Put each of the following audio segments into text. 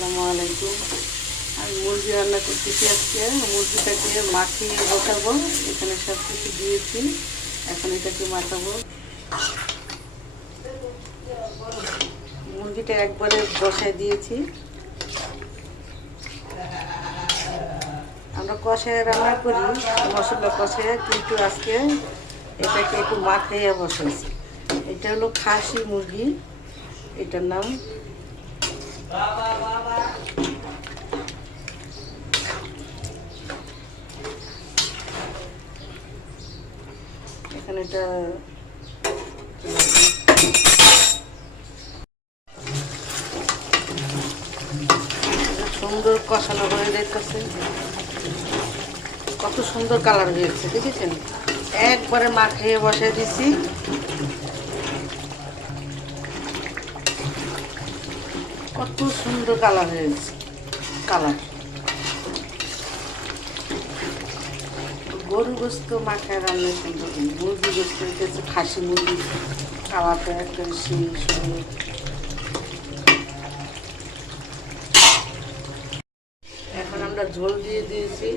আসসালামু আলাইকুম। আমি মুরগি রান্না করতেছি আজকে। মুরগিটাকে মাখিয়ে বসাবো। এখানে সব কিছু দিয়েছি, এখন এটাকে মাখাবো। মুরগিটা একবারে বসায় দিয়েছি। আমরা কষায় রান্না করি, মশলা কষায়, কিন্তু আজকে এটাকে একটু মাখাইয়া বসাইছি। এটা হলো খাসি মুরগি, এটার নাম। এখানে এটা সুন্দর কষানো হয়ে যাইতেছে। কত সুন্দর কালার হয়েছে দেখেছেন। একবারে মাখিয়ে বসাই দিছি। কত সুন্দর কালার হয়েছে। গরু গোস্ত মাখায় রান্না সুন্দর, মুরগি গোস্ত হচ্ছে খাসি মুরগি, খাওয়াটা একদম সেই সুন্দর। এখন আমরা ঝোল দিয়ে দিয়েছি।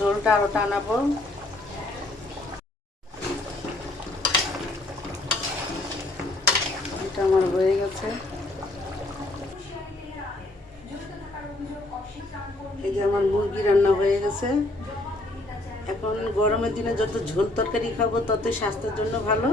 ঝোলটা আরো টানাবো। এটা আমার হয়ে গেছে। এই যে আমার মুরগি রান্না হয়ে গেছে। এখন গরমের দিনে যত ঝোল তরকারি খাবো ততই স্বাস্থ্যের জন্য ভালো।